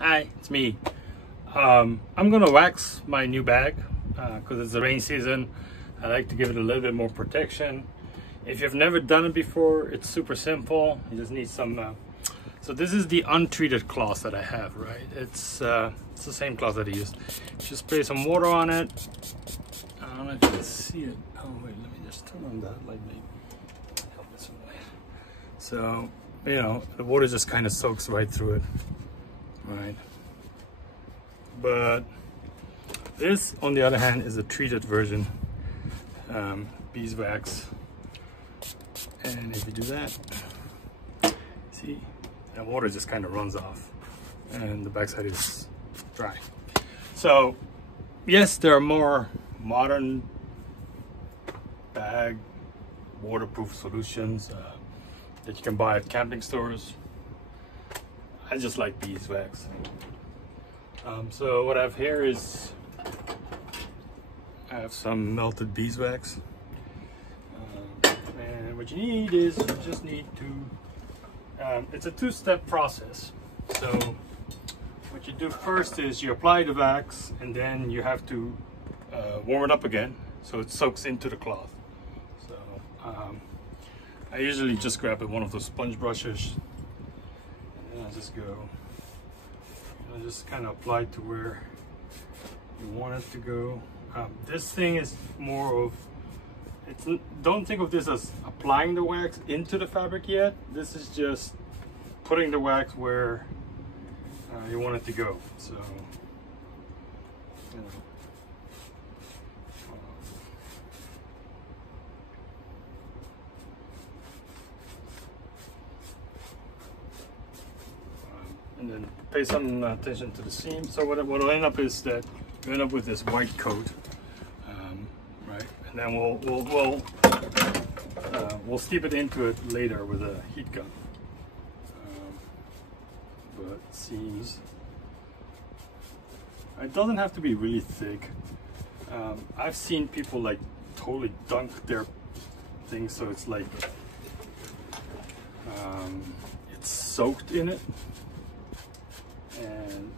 Hi, it's me. I'm gonna wax my new bag because it's the rain season. I like to give it a little bit more protection. If you've never done it before, it's super simple. You just need some so this is the untreated cloth that I have, right? It's the same cloth that I used. Just spray some water on it. I don't know if you can see it. Oh wait, let me just turn on that light. Help me some light. So, you know, the water just kind of soaks right through it, right? But this, on the other hand, is a treated version, beeswax. And if you do that, see, the water just kind of runs off and the backside is dry. So yes, there are more modern bag waterproof solutions that you can buy at camping stores. I just like beeswax. So what I have here is I have some melted beeswax, and what you need is you just need to it's a two-step process. So what you do first is you apply the wax, and then you have to warm it up again so it soaks into the cloth. So I usually just grab one of those sponge brushes and I just go, I just kind of apply to where you want it to go. This thing is more of, don't think of this as applying the wax into the fabric yet. This is just putting the wax where you want it to go. So, you know, and then pay some attention to the seam. So what will end up is that you end up with this white coat, right? And then we'll steep it into it later with a heat gun. But seams, it doesn't have to be really thick. I've seen people like totally dunk their things so it's like it's soaked in it. And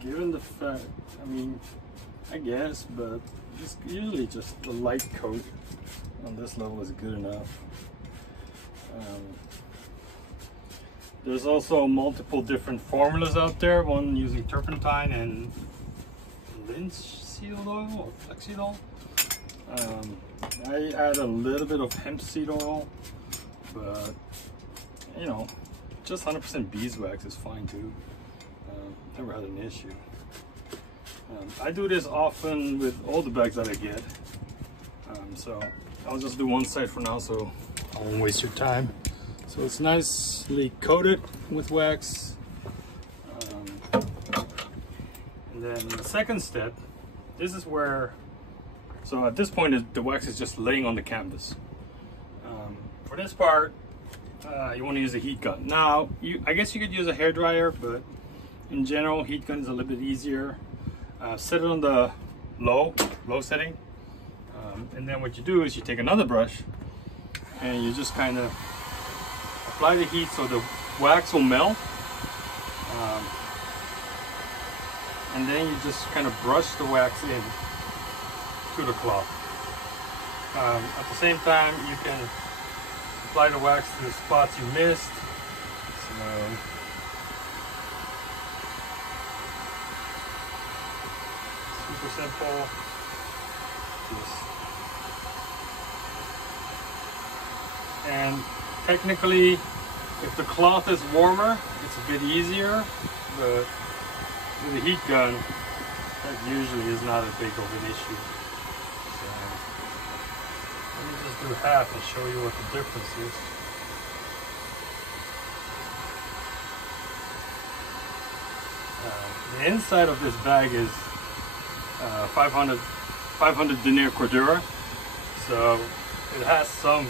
given the fact, I mean, I guess, but just usually just a light coat on this level is good enough. There's also multiple different formulas out there, one using turpentine and linseed oil or flaxseed oil. I add a little bit of hemp seed oil, but you know, just 100% beeswax is fine too. Never had an issue. I do this often with all the bags that I get. So I'll just do one side for now so I won't waste your time. So it's nicely coated with wax. And then the second step, this is where, so at this point the wax is just laying on the canvas. For this part, you want to use a heat gun. Now, I guess you could use a hairdryer, but in general, heat gun is a little bit easier. Set it on the low setting. And then what you do is you take another brush and you just kind of apply the heat so the wax will melt. And then you just kind of brush the wax in to the cloth. At the same time, you can apply the wax to the spots you missed. So, super simple. And technically, if the cloth is warmer, it's a bit easier, but with a heat gun, that usually is not a big of an issue. So, let me just do half and show you what the difference is. The inside of this bag is 500 denier cordura, so it has some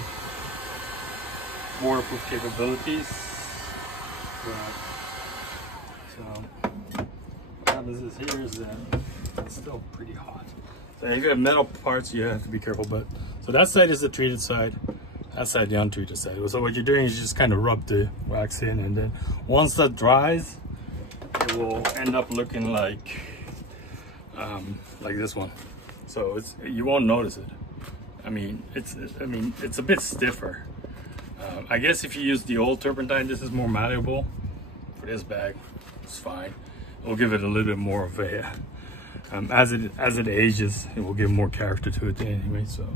waterproof capabilities. But, so what happens is here is that it's still pretty hot. So if you have metal parts, you have to be careful. But so that side is the treated side, that side the untreated side. So what you're doing is you just kind of rub the wax in, and then once that dries, it it will end up looking like this one. So you won't notice it. I mean, it's a bit stiffer. I guess if you use the old turpentine, this is more malleable. For this bag, it's fine. We'll give it a little bit more of a as it ages, it will give more character to it anyway. So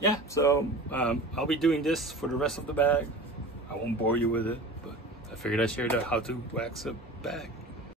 yeah, so I'll be doing this for the rest of the bag. I won't bore you with it, but I figured I'd share how to wax a bag.